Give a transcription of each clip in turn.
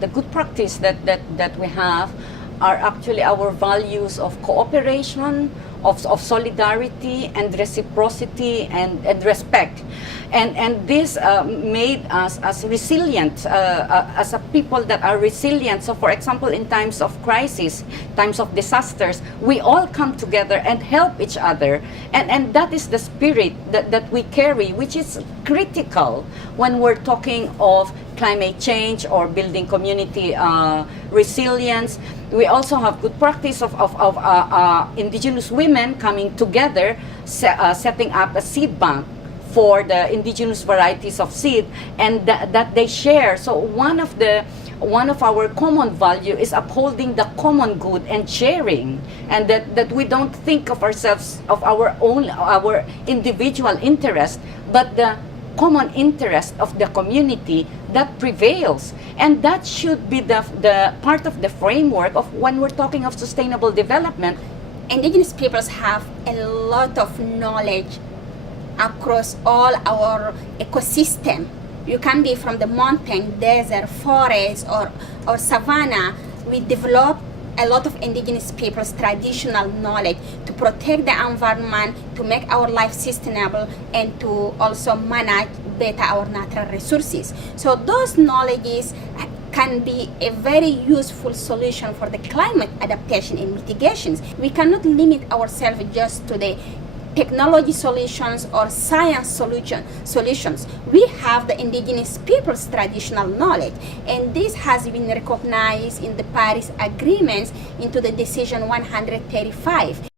The good practice that we have are actually our values of cooperation, of solidarity and reciprocity and respect. And this made us as resilient, as a people that are resilient. So for example, in times of crisis, times of disasters, we all come together and help each other. And that is the spirit that we carry, which is critical when we're talking of climate change or building community resilience. We also have good practice of indigenous women coming together, setting up a seed bank for the indigenous varieties of seed, and that they share. So one of our common value is upholding the common good and sharing, and that we don't think of ourselves, of our individual interest, but the common interest of the community that prevails. And that should be the part of the framework of when we're talking of sustainable development. Indigenous peoples have a lot of knowledge across all our ecosystem. You can be from the mountain, desert, forest, or savanna. We develop a lot of indigenous people's traditional knowledge to protect the environment, to make our life sustainable, and to also manage better our natural resources. So those knowledges can be a very useful solution for the climate adaptation and mitigations. We cannot limit ourselves just to the technology solutions or science solutions. We have the indigenous people's traditional knowledge, and this has been recognized in the Paris Agreements into the Decision 135.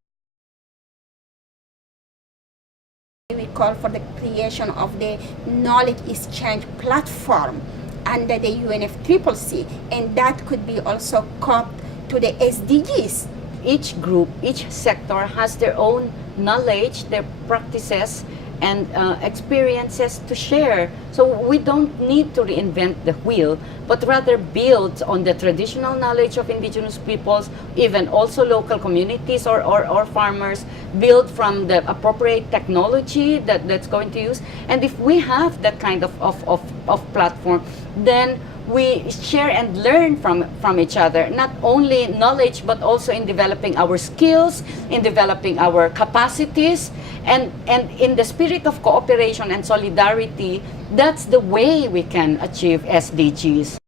We call for the creation of the knowledge exchange platform under the UNFCCC, and that could be also coupled to the SDGs. Each group, each sector has their own knowledge, their practices, and experiences to share. So we don't need to reinvent the wheel, but rather build on the traditional knowledge of indigenous peoples, even also local communities or farmers, build from the appropriate technology that's going to use. And if we have that kind of platform, then we share and learn from each other, not only knowledge, but also in developing our skills, in developing our capacities, and in the spirit of cooperation and solidarity. That's the way we can achieve SDGs.